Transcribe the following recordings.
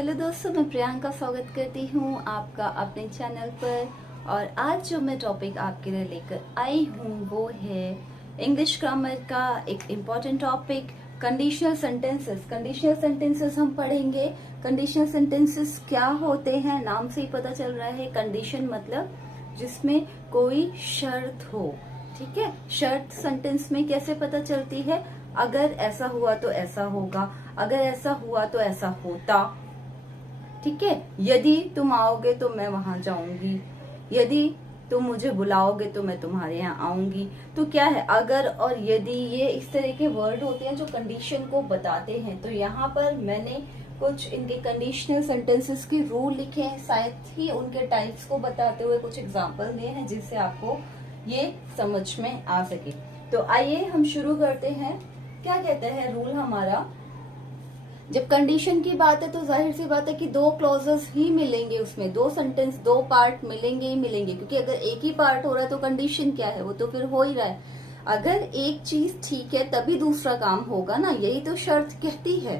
Hello दोस्तों, मैं प्रियंका स्वागत करती हूँ आपका अपने चैनल पर। और आज जो मैं टॉपिक आपके लिए लेकर आई हूँ वो है इंग्लिश ग्रामर का एक important topic, conditional sentences. Conditional sentences हम पढ़ेंगे। कंडीशनल सेंटेंसेस क्या होते हैं, नाम से ही पता चल रहा है। कंडीशन मतलब जिसमें कोई शर्त हो, ठीक है। शर्त सेंटेंस में कैसे पता चलती है? अगर ऐसा हुआ तो ऐसा होगा, अगर ऐसा हुआ तो ऐसा होता, ठीक है। यदि तुम आओगे तो मैं वहां जाऊंगी, यदि तुम मुझे बुलाओगे तो मैं तुम्हारे यहाँ आऊंगी। तो क्या है, अगर और यदि, ये इस तरह के वर्ड होते हैं जो कंडीशन को बताते हैं। तो यहाँ पर मैंने कुछ इनके कंडीशनल सेंटेंसेस के रूल लिखे हैं, साथ ही उनके टाइप्स को बताते हुए कुछ एग्जाम्पल दिए हैं जिससे आपको ये समझ में आ सके। तो आइए हम शुरू करते हैं। क्या कहता है रूल हमारा? जब कंडीशन की बात है तो जाहिर सी बात है कि दो क्लॉजेस ही मिलेंगे, उसमें दो सेंटेंस, दो पार्ट मिलेंगे ही मिलेंगे। क्योंकि अगर एक ही पार्ट हो रहा है तो कंडीशन क्या है, वो तो फिर हो ही रहा है। अगर एक चीज ठीक है तभी दूसरा काम होगा ना, यही तो शर्त कहती है।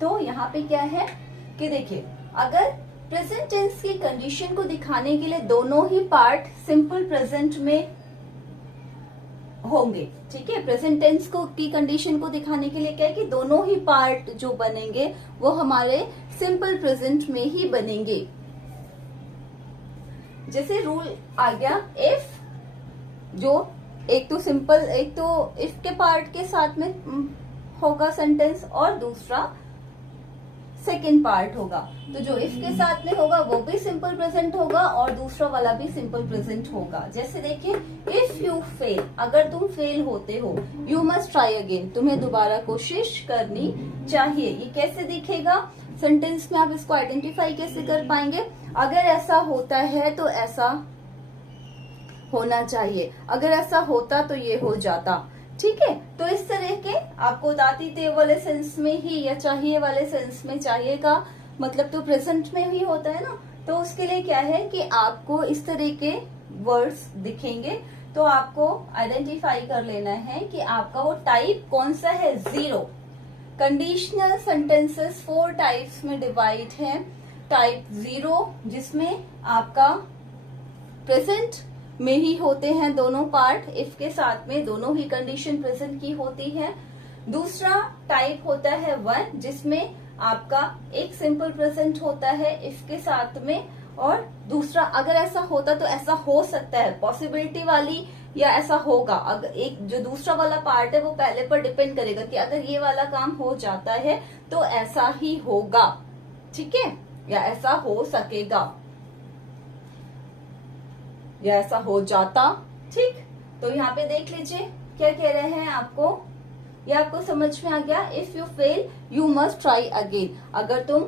तो यहाँ पे क्या है कि देखिए, अगर प्रेजेंट टेंस की कंडीशन को दिखाने के लिए दोनों ही पार्ट सिंपल प्रेजेंट में होंगे, ठीक है। प्रेजेंट टेंस को की कंडीशन को दिखाने के लिए क्या है कि दोनों ही पार्ट जो बनेंगे वो हमारे सिंपल प्रेजेंट में ही बनेंगे। जैसे रूल आ गया, इफ, जो एक तो सिंपल, एक तो इफ के पार्ट के साथ में होगा सेंटेंस और दूसरा सेकेंड पार्ट होगा। तो जो इफ के साथ में होगा वो भी सिंपल प्रेजेंट होगा और दूसरा वाला भी सिंपल प्रेजेंट होगा। जैसे देखिए, इफ यू फेल, अगर तुम फेल होते हो, यू मस्ट ट्राई अगेन, तुम्हें दोबारा कोशिश करनी चाहिए। ये कैसे दिखेगा सेंटेंस में, आप इसको आइडेंटिफाई कैसे कर पाएंगे? अगर ऐसा होता है तो ऐसा होना चाहिए, अगर ऐसा होता तो ये हो जाता, ठीक है। तो इस तरह के आपको दाती ते वाले सेंस में ही या चाहिए वाले सेंस में, चाहिए का मतलब तो प्रेजेंट में ही होता है ना। तो उसके लिए क्या है कि आपको इस तरह के वर्ड्स दिखेंगे तो आपको आइडेंटिफाई कर लेना है कि आपका वो टाइप कौन सा है। जीरो। कंडीशनल सेंटेंसेस 4 टाइप्स में डिवाइड है। टाइप 0 जिसमें आपका प्रेजेंट में ही होते हैं दोनों पार्ट, इफ के साथ में दोनों ही कंडीशन प्रेजेंट की होती है। दूसरा टाइप होता है 1 जिसमें आपका एक सिंपल प्रेजेंट होता है इफ के साथ में, और दूसरा अगर ऐसा होता तो ऐसा हो सकता है, पॉसिबिलिटी वाली, या ऐसा होगा। अगर एक जो दूसरा वाला पार्ट है वो पहले पर डिपेंड करेगा कि अगर ये वाला काम हो जाता है तो ऐसा ही होगा, ठीक है, या ऐसा हो सकेगा, या ऐसा हो जाता, ठीक। तो यहाँ पे देख लीजिए क्या कह रहे हैं आपको, ये आपको समझ में आ गया। If you fail you must try again, अगर तुम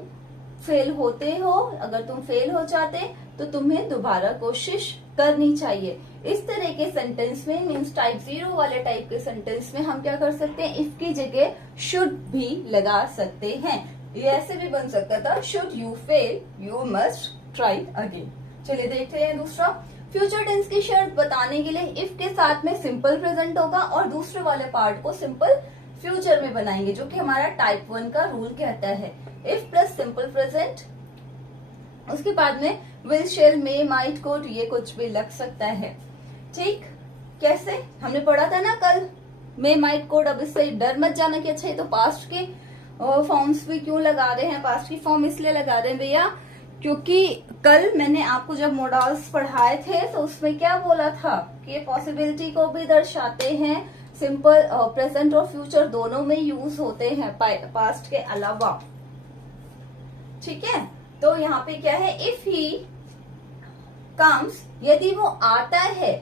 फेल होते हो, अगर तुम फेल हो जाते तो तुम्हें दोबारा कोशिश करनी चाहिए। इस तरह के सेंटेंस में, मीन्स टाइप 0 वाले टाइप के सेंटेंस में हम क्या कर सकते हैं, इफ की जगह शुड भी लगा सकते हैं। ये ऐसे भी बन सकता था, should you fail you must try again. चलिए देखते हैं दूसरा। फ्यूचर टेंस की शर्त बताने के लिए इफ के साथ में सिंपल प्रेजेंट होगा और दूसरे वाले पार्ट को सिंपल फ्यूचर में बनाएंगे, जो कि हमारा टाइप 1 का रूल कहता है। इफ प्लस सिंपल प्रेजेंट, उसके बाद में will, shall, may, might, could, ये कुछ भी लग सकता है, ठीक। कैसे हमने पढ़ा था ना कल, मे, माइट, कुड। अब इससे डर मत जाना कि अच्छा ये तो पास्ट के फॉर्म्स भी क्यों लगा रहे हैं। पास्ट की फॉर्म इसलिए लगा रहे हैं भैया क्योंकि कल मैंने आपको जब मॉडल्स पढ़ाए थे तो उसमें क्या बोला था कि पॉसिबिलिटी को भी दर्शाते हैं, सिंपल प्रेजेंट और फ्यूचर दोनों में यूज होते हैं पास्ट के अलावा, ठीक है। तो यहाँ पे क्या है, इफ ही कम्स, यदि वो आता है,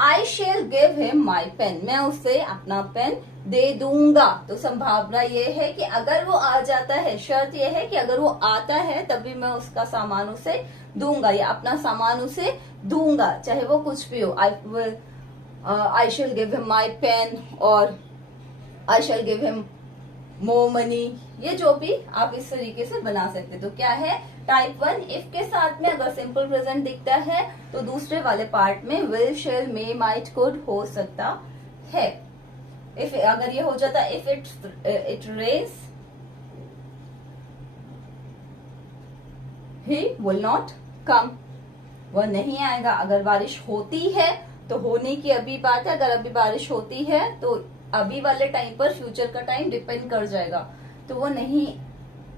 I shall give him my pen, मैं उसे अपना पेन दे दूंगा। तो संभावना ये है कि अगर वो आ जाता है, शर्त ये है कि अगर वो आता है तभी मैं उसका सामान उसे दूंगा या अपना सामान उसे दूंगा, चाहे वो कुछ भी हो। I shall give him my pen और I shall give him more money, ये जो भी आप इस तरीके से बना सकते। तो क्या है, टाइप 1 इफ के साथ में अगर सिंपल प्रेजेंट दिखता है तो दूसरे वाले पार्ट में will, shall, may, might, could हो सकता है। इफ अगर ये हो जाता, if it rains, he will not come, वह नहीं आएगा। अगर बारिश होती है तो होने की अभी बात है, अगर अभी बारिश होती है तो अभी वाले टाइम पर फ्यूचर का टाइम डिपेंड कर जाएगा, तो वो नहीं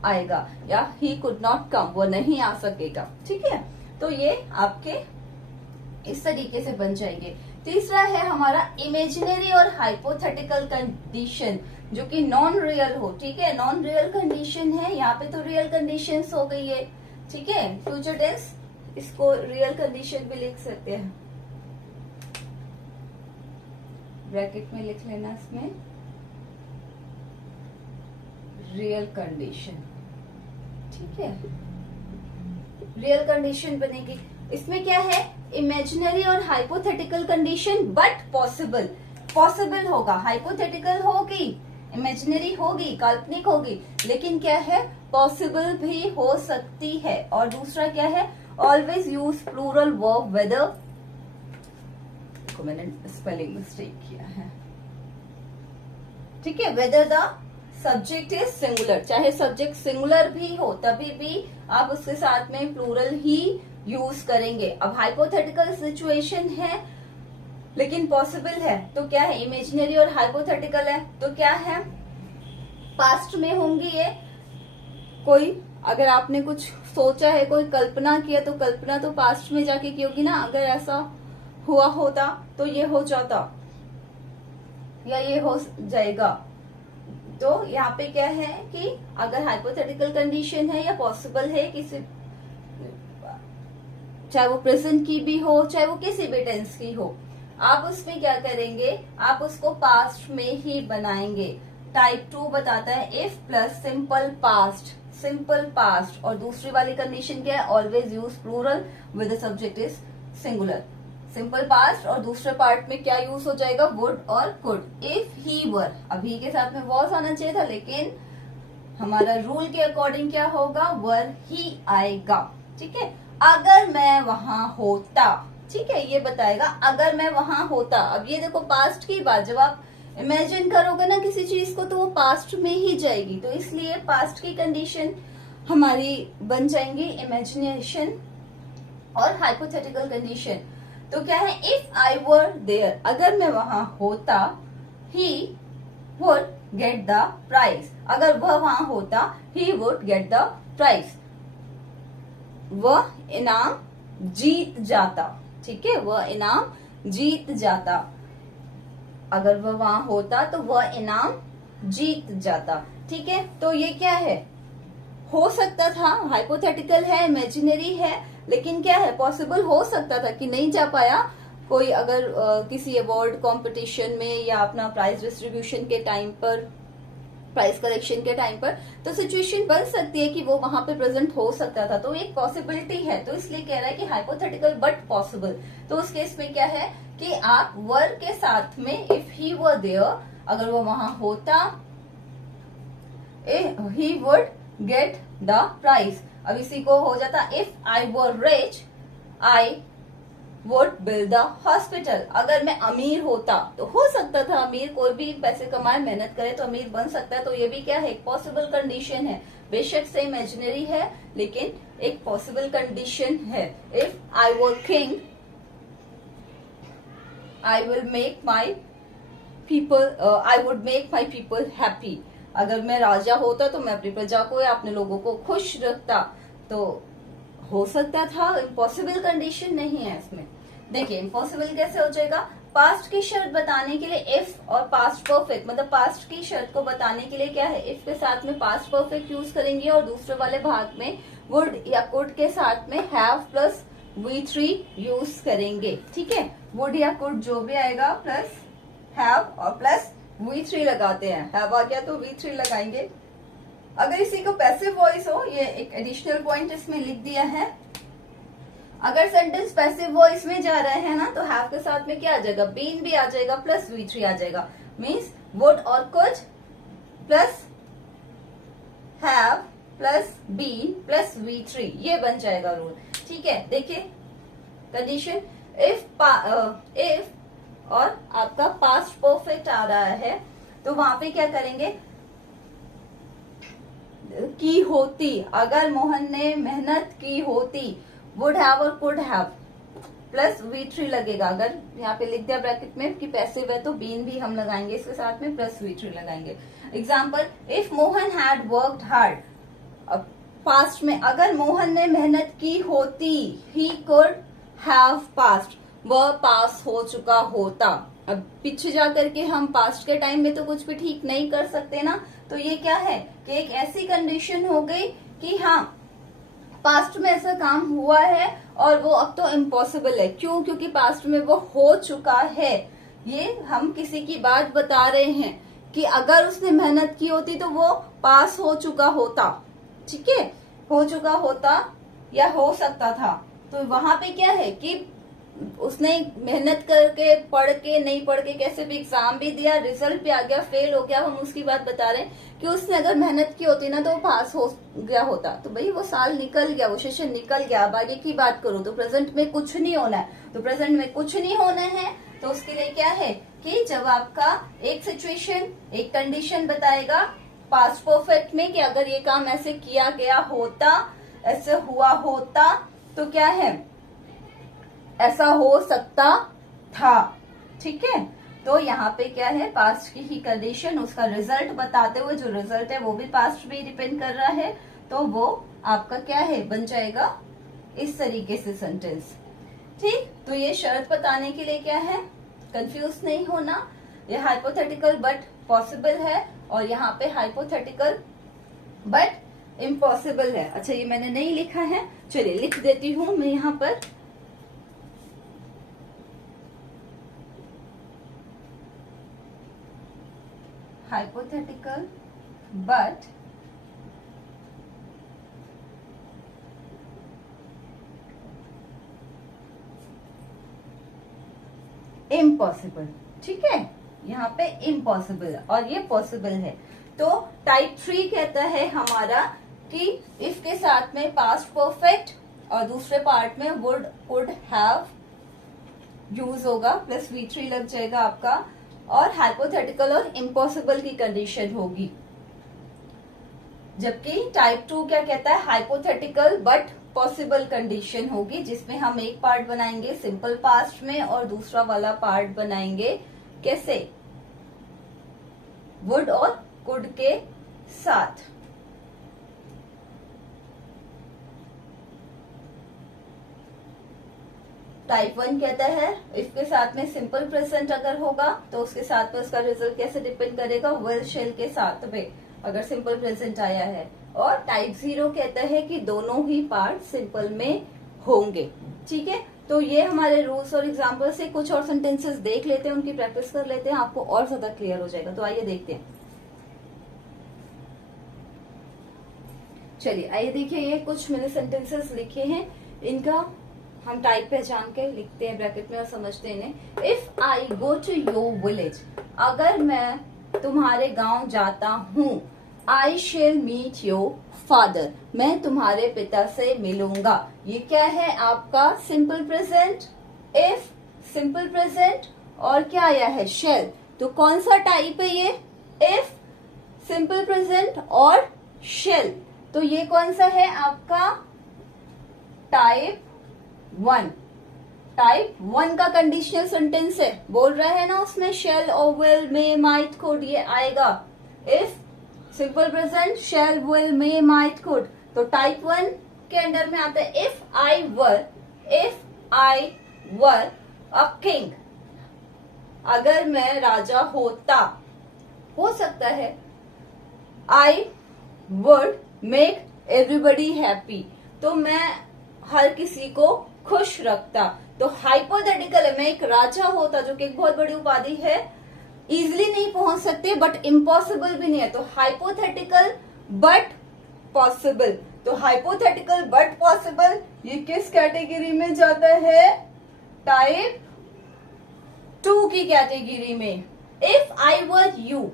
आएगा। या ही कुड नॉट कम, वो नहीं आ सकेगा। ठीक है, तो ये आपके इस तरीके से बन जाएंगे। तीसरा है हमारा इमेजिनरी और हाइपोथेटिकल कंडीशन, जो कि नॉन रियल हो। ठीक है, नॉन रियल कंडीशन है, यहाँ पे तो रियल कंडीशंस हो गई है। ठीक है, फ्यूचर टेंस इसको रियल कंडीशन भी लिख सकते हैं, ब्रैकेट में लिख लेना इसमें रियल कंडीशन। ठीक है, रियल कंडीशन बनेगी। इसमें क्या है, इमेजिनरी और hypothetical condition but possible. Possible होगा, हाइपोथेटिकल होगी, इमेजिनरी होगी, काल्पनिक होगी, लेकिन क्या है, पॉसिबल भी हो सकती है। और दूसरा क्या है, always use plural verb whether, को मैंने स्पेलिंग मिस्टेक किया है। ठीक है, whether the subject is singular, चाहे सब्जेक्ट सिंगुलर भी हो तभी भी आप उसके साथ में प्लूरल ही यूज करेंगे। अब हाइपोथेटिकल सिचुएशन है लेकिन पॉसिबल है, तो क्या है, इमेजिनरी और हाइपोथेटिकल है, तो क्या है, पास्ट में होंगी ये। कोई अगर आपने कुछ सोचा है, कोई कल्पना किया, तो कल्पना तो पास्ट में जाके की होगी ना। अगर ऐसा हुआ होता तो ये हो जाता या ये हो जाएगा। तो यहाँ पे क्या है कि अगर हाइपोथेटिकल कंडीशन है या पॉसिबल है किसी, चाहे वो प्रेजेंट की भी हो, चाहे वो किसी भी टेंस की हो, आप उसमें क्या करेंगे, आप उसको पास्ट में ही बनाएंगे। टाइप 2 बताता है if plus simple past, simple past. और दूसरी वाली कंडीशन क्या है, always use plural with the subject is singular. Simple past और दूसरे पार्ट में क्या यूज हो जाएगा, वुड और कुड। इफ ही वर, अभी के साथ में वॉज आना चाहिए था, लेकिन हमारा रूल के अकॉर्डिंग क्या होगा, वर ही आएगा। ठीक है, अगर मैं वहां होता, ठीक है, ये बताएगा अगर मैं वहां होता। अब ये देखो पास्ट की बात, जब आप इमेजिन करोगे ना किसी चीज को तो वो पास्ट में ही जाएगी, तो इसलिए पास्ट की कंडीशन हमारी बन जाएंगी इमेजिनेशन और हाइपोथेटिकल कंडीशन। तो क्या है, इफ आई वर देयर, अगर मैं वहां होता, he would get the prize, अगर वह वहां होता, he would get the prize, वह इनाम जीत जाता। ठीक है, वह इनाम जीत जाता, अगर वह वहां होता तो वह इनाम जीत जाता। ठीक है, तो ये क्या है, हो सकता था, हाइपोथेटिकल है, इमेजिनरी है, लेकिन क्या है, पॉसिबल हो सकता था कि नहीं जा पाया कोई। अगर किसी अवार्ड कंपटीशन में या अपना प्राइज डिस्ट्रीब्यूशन के टाइम पर, प्राइस कलेक्शन के टाइम पर, तो सिचुएशन बन सकती है कि वो वहां पे प्रेजेंट हो सकता था, तो एक पॉसिबिलिटी है। तो इसलिए कह रहा है कि हाइपोथेटिकल बट पॉसिबल। तो उस केस में क्या है कि आप वर के साथ में इफ ही वर देयर, अगर वो वहां होता, he would get the prize. अब इसी को हो जाता if I were rich I would build the hospital, अगर मैं अमीर होता, तो हो सकता था अमीर, कोई भी पैसे कमाए, मेहनत करे तो अमीर बन सकता है। तो ये भी क्या है, एक पॉसिबल कंडीशन है, बेशक से इमेजिनरी है लेकिन एक पॉसिबल कंडीशन है। If I were king I will make my people, I would make my people happy, अगर मैं राजा होता तो मैं अपनी प्रजा को या अपने लोगों को खुश रखता। तो हो सकता था, इम्पॉसिबल कंडीशन नहीं है इसमें। देखिए इम्पॉसिबल कैसे हो जाएगा, पास्ट की शर्त बताने के लिए इफ और पास्ट परफेक्ट, मतलब पास्ट की शर्त को बताने के लिए क्या है, इफ के साथ में पास्ट परफेक्ट यूज करेंगे और दूसरे वाले भाग में वुड या कुड के साथ में हैव प्लस V3 यूज करेंगे। ठीक है, वुड या कुड जो भी आएगा प्लस हैव और प्लस V3 लगाते हैं, हैव आ गया तो V3 लगाएंगे। अगर इसी को पैसिव वॉइस हो, ये एक एडिशनल पॉइंट इसमें लिख दिया है, अगर सेंटेंस पैसिव वॉइस में जा रहे हैं ना तो हैव के साथ में क्या आ जाएगा, बीन भी आ जाएगा प्लस V3 आ जाएगा। मीन्स वुड और could plus have plus been plus V3, ये बन जाएगा रूल। ठीक है, देखिए कंडीशन इफ और आपका पास्ट परफेक्ट आ रहा है तो वहां पे क्या करेंगे, की होती, अगर मोहन ने मेहनत की होती, वुड हैव और कुड हैव प्लस V3 लगेगा। अगर यहाँ पे लिख दिया ब्रैकेट में कि पैसिव है तो बीन भी हम लगाएंगे इसके साथ में, प्लस V3 लगाएंगे। Example, if Mohan had worked hard, अब पास्ट में अगर मोहन ने मेहनत की होती, ही कुड हैव पास्ट, वह पास हो चुका होता। अब पीछे जा करके हम पास्ट के टाइम में तो कुछ भी ठीक नहीं कर सकते ना, तो ये क्या है कि एक ऐसी कंडीशन हो गई कि हाँ पास्ट में ऐसा काम हुआ है और वो अब तो इम्पॉसिबल है। क्यों? क्योंकि पास्ट में वो हो चुका है। ये हम किसी की बात बता रहे हैं कि अगर उसने मेहनत की होती तो वो पास हो चुका होता, ठीक है, हो चुका होता या हो सकता था। तो वहां पे क्या है कि उसने मेहनत करके, पढ़ के, नहीं पढ़ के, कैसे भी एग्जाम भी दिया, रिजल्ट भी आ गया, फेल हो गया, हम उसकी बात बता रहे हैं कि उसने अगर मेहनत की होती ना तो वो पास हो गया होता। तो भाई वो साल निकल गया, वो सेशन निकल गया। अब आगे की बात करूं तो प्रेजेंट में कुछ नहीं होना है, तो प्रेजेंट में कुछ नहीं होना है तो उसके लिए क्या है कि जब आपका एक सिचुएशन, एक कंडीशन बताएगा पास्ट परफेक्ट में कि अगर ये काम ऐसे किया गया होता, ऐसे हुआ होता, तो क्या है, ऐसा हो सकता था, ठीक है। तो यहाँ पे क्या है, पास्ट की ही कंडीशन, उसका रिजल्ट बताते हुए, जो रिजल्ट है वो भी पास्ट में डिपेंड कर रहा है, तो वो आपका क्या है, बन जाएगा इस तरीके से सेंटेंस, ठीक। तो ये शर्त बताने के लिए क्या है, कंफ्यूज नहीं होना, ये हाइपोथेटिकल बट पॉसिबल है और यहाँ पे हाइपोथेटिकल बट इम्पॉसिबल है। अच्छा, ये मैंने नहीं लिखा है, चलिए लिख देती हूं मैं यहाँ पर। हाइपोथेटिकल बट इम्पॉसिबल, ठीक है, यहाँ पे इम्पॉसिबल और ये पॉसिबल है। तो टाइप 3 कहता है हमारा कि इफ के साथ में पास्ट परफेक्ट और दूसरे पार्ट में वुड, कुड, हैव यूज होगा, प्लस V3 लग जाएगा आपका, और हाइपोथेटिकल और इम्पॉसिबल की कंडीशन होगी। जबकि टाइप 2 क्या कहता है, हाइपोथेटिकल बट पॉसिबल कंडीशन होगी, जिसमें हम एक पार्ट बनाएंगे सिंपल पास्ट में और दूसरा वाला पार्ट बनाएंगे कैसे, वुड और कुड के साथ। टाइप 1 कहता है इफ के साथ में सिंपल प्रेजेंट अगर होगा तो उसके साथ में उसका रिजल्ट कैसे डिपेंड करेगा, विल, शेल के साथ में अगर सिंपल प्रेजेंट आया है। और टाइप 0 कहता है कि दोनों ही पार्ट सिंपल में होंगे, ठीक है। तो ये हमारे रूल्स और एग्जाम्पल से कुछ और सेंटेंसेस देख लेते हैं, उनकी प्रैक्टिस कर लेते हैं, आपको और ज्यादा क्लियर हो जाएगा। तो आइए देखते हैं, चलिए आइए देखिए, ये कुछ मैंने सेंटेंसेस लिखे हैं, इनका हम टाइप पहचान के लिखते हैं ब्रैकेट में और समझते हैं इन्हें। If I go to your village, अगर मैं तुम्हारे गांव जाता हूँ, I shall meet your father, मैं तुम्हारे पिता से मिलूंगा। ये क्या है आपका simple present, if simple present, और क्या आया है, शेल। तो कौन सा टाइप है ये, इफ, सिंपल प्रेजेंट और शेल। तो ये कौन सा है आपका टाइप 1। टाइप 1 का कंडीशनल सेंटेंस है, बोल रहा है ना उसमें शेल और विल, मे, माइट, कुड, ये आएगा। If simple present, shall, will, may, might, could. तो टाइप 1 के अंडर में आता है if I were a king, अगर मैं राजा होता, हो सकता है I would make everybody happy, तो मैं हर किसी को खुश रखता। तो हाइपोथेटिकल है, मैं एक राजा होता, जो कि एक बहुत बड़ी उपाधि है, इजिली नहीं पहुंच सकते बट इम्पॉसिबल भी नहीं है, तो हाइपोथेटिकल बट पॉसिबल। तो हाइपोथेटिकल बट पॉसिबल ये किस कैटेगरी में जाता है, टाइप 2 की कैटेगरी में। इफ आई वर यू,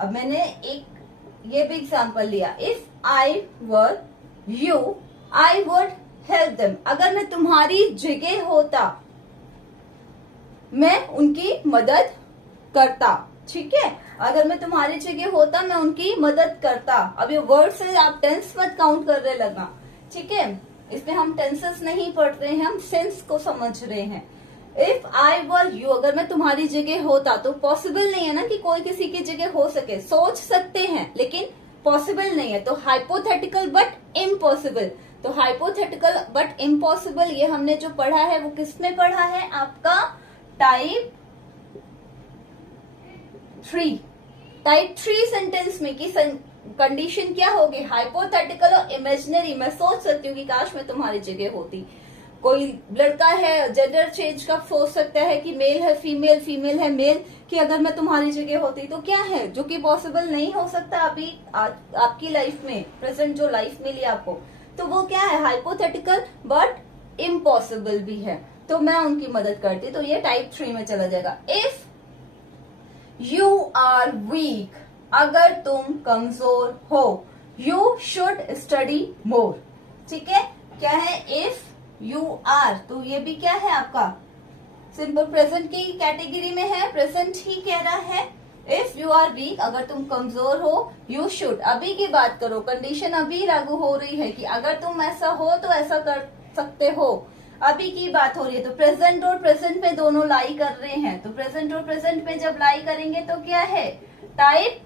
अब मैंने एक ये भी एग्जाम्पल लिया, if I were you I would help them, अगर मैं तुम्हारी जगह होता मैं उनकी मदद करता, ठीक है। अगर मैं तुम्हारी जगह होता मैं उनकी मदद करता। अब ये वर्ड से आप टेंस मत काउंट करने लगा, ठीक है। इसमें हम टेंसेस नहीं पढ़ रहे हैं, हम सेंस को समझ रहे हैं। इफ आई वर यू, अगर मैं तुम्हारी जगह होता, तो पॉसिबल नहीं है ना कि कोई किसी की जगह हो सके। सोच सकते हैं लेकिन पॉसिबल नहीं है, तो हाइपोथेटिकल बट इम्पॉसिबल। तो हाइपोथेटिकल बट इम्पॉसिबल ये हमने जो पढ़ा है वो किस में पढ़ा है, आपका टाइप 3। टाइप 3 सेंटेंस में की कंडीशन क्या होगी, हाइपोथेटिकल और इमेजिनरी। मैं सोच सकती हूँ कि काश मैं तुम्हारी जगह होती। कोई लड़का है, जेंडर चेंज का सोच सकता है कि मेल है फीमेल, फीमेल है मेल, कि अगर मैं तुम्हारी जगह होती तो क्या है, जो कि पॉसिबल नहीं हो सकता अभी आपकी लाइफ में, प्रेजेंट जो लाइफ मिली आपको, तो वो क्या है, हाइपोथेटिकल बट इम्पॉसिबल भी है। तो मैं उनकी मदद करती, तो ये टाइप 3 में चला जाएगा। इफ यू आर वीक, अगर तुम कमजोर हो, यू शुड स्टडी मोर। ठीक है, क्या है, इफ यू आर, तो ये भी क्या है आपका सिंपल प्रेजेंट की कैटेगरी में है, प्रेजेंट ही कह रहा है। इफ यू आर वीक, अगर तुम कमजोर हो, यू शुड, अभी की बात करो, कंडीशन अभी लागू हो रही है कि अगर तुम ऐसा हो तो ऐसा कर सकते हो, अभी की बात हो रही है। तो प्रेजेंट और प्रेजेंट पे दोनों लाई कर रहे हैं, तो प्रेजेंट और प्रेजेंट पे जब लाई करेंगे तो क्या है, type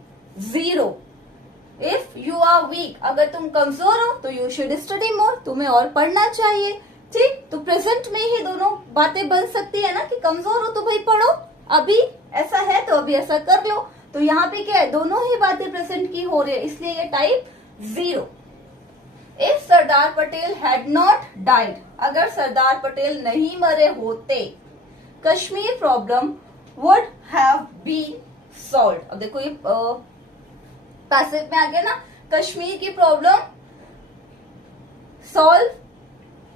0। If you are weak, अगर तुम कमजोर हो तो यू शुड स्टडी मोर, तुम्हें और पढ़ना चाहिए। ठीक, तो प्रेजेंट में ही दोनों बातें बन सकती है ना, कि कमजोर हो तो भाई पढ़ो, अभी ऐसा है तो अभी ऐसा कर लो। तो यहाँ पे क्या है, दोनों ही बातें प्रेजेंट की हो रही है, इसलिए ये type 0। If Sardar Patel had not died, अगर सरदार पटेल नहीं मरे होते, Kashmir problem would have been solve. अब देखो ये पैसिव में आ गया ना, कश्मीर की प्रॉब्लम सॉल्व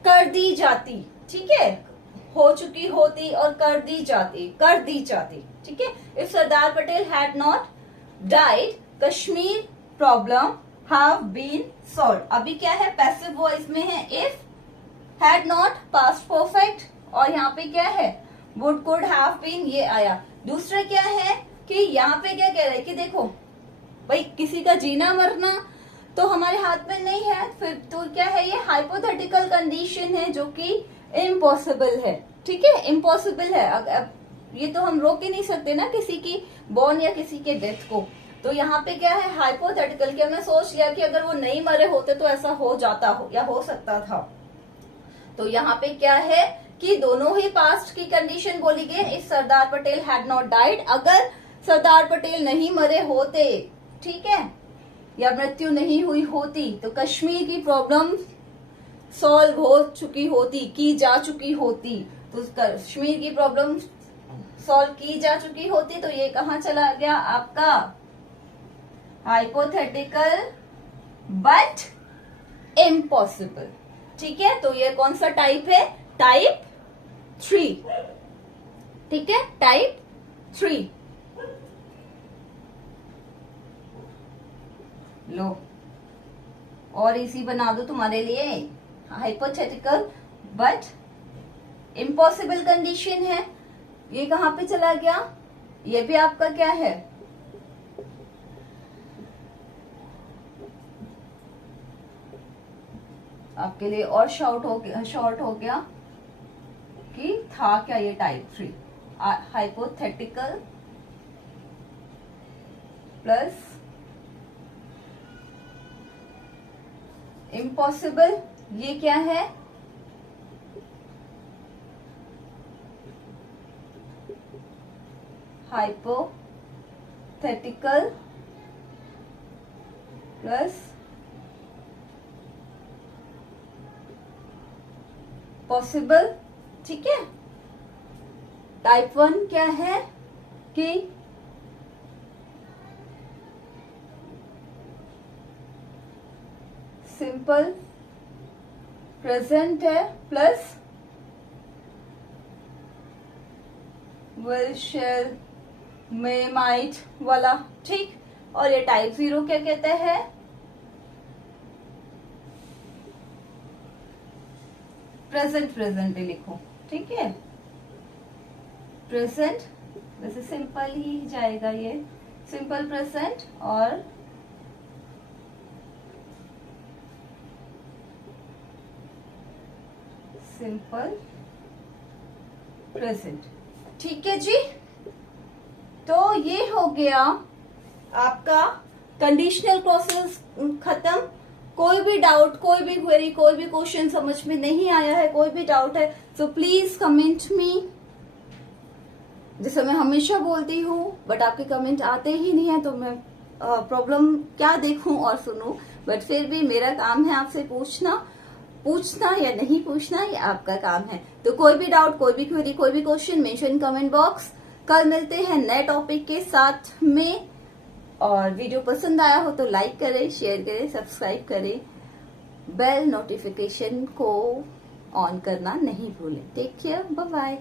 कर दी जाती, ठीक है, हो चुकी होती और कर दी जाती, ठीक है। If Sardar Patel had not died, Kashmir problem have been solve. अभी क्या है, पैसिव वॉइस में है, if, had not past perfect, और यहाँ पे क्या है, वुड कुड हैव बीन, ये आया। दूसरा क्या है कि यहाँ पे क्या कह रहा है कि देखो भाई, किसी का जीना मरना तो हमारे हाथ में नहीं है, फिर तो क्या है, ये हाइपोथेटिकल कंडीशन है जो कि इम्पॉसिबल है, ठीक है, इम्पॉसिबल है। अब ये तो हम रोक ही नहीं सकते ना किसी की बॉर्न या किसी के डेथ को। तो यहाँ पे क्या है, हाइपोथेटिकल, कि हमने सोच लिया कि अगर वो नहीं मरे होते तो ऐसा हो जाता हो या हो सकता था। तो यहाँ पे क्या है कि दोनों ही पास्ट की कंडीशन बोली गई। If Sardar Patel had not died, अगर सरदार पटेल नहीं मरे होते, ठीक है, या मृत्यु नहीं हुई होती, तो कश्मीर की प्रॉब्लम सॉल्व हो चुकी होती, की जा चुकी होती। तो कश्मीर की प्रॉब्लम सॉल्व की जा चुकी होती, तो ये कहाँ चला गया आपका, हाइपोथेटिकल बट इम्पॉसिबल, ठीक है। तो ये कौन सा टाइप है, टाइप 3, ठीक है, टाइप 3। लो और इसी बना दो तुम्हारे लिए, हाइपोथेटिकल बट इम्पॉसिबल कंडीशन है। ये कहाँ पे चला गया, ये भी आपका क्या है, आपके लिए और शॉर्ट हो गया कि था क्या ये टाइप 3, हाइपोथेटिकल प्लस इम्पॉसिबल, ये क्या है, हाइपोथेटिकल प्लस पॉसिबल, ठीक है। टाइप 1 क्या है कि सिंपल प्रेजेंट है plus will, shall, may, might वाला, ठीक। और ये टाइप 0 क्या कहता है, प्रेजेंट ही लिखो, ठीक है, प्रेजेंट वैसे सिंपल ही जाएगा ये, सिंपल प्रेजेंट और सिंपल प्रेजेंट। ठीक है जी, तो ये हो गया आपका कंडीशनल क्लॉसेस खत्म। कोई भी डाउट, कोई भी क्वेरी, कोई भी क्वेश्चन समझ में नहीं आया है, कोई भी डाउट है, तो प्लीज कमेंट मी। जैसे मैं हमेशा बोलती हूँ, बट आपके कमेंट आते ही नहीं है, तो मैं प्रॉब्लम क्या देखूं और सुनूं। बट फिर भी मेरा काम है आपसे पूछना या नहीं पूछना, ये आपका काम है। तो कोई भी डाउट, कोई भी क्वेरी, कोई भी क्वेश्चन मेंशन कमेंट बॉक्स। कल मिलते हैं नए टॉपिक के साथ में। और वीडियो पसंद आया हो तो लाइक करें, शेयर करें, सब्सक्राइब करें, बेल नोटिफिकेशन को ऑन करना नहीं भूलें। Take care, bye bye.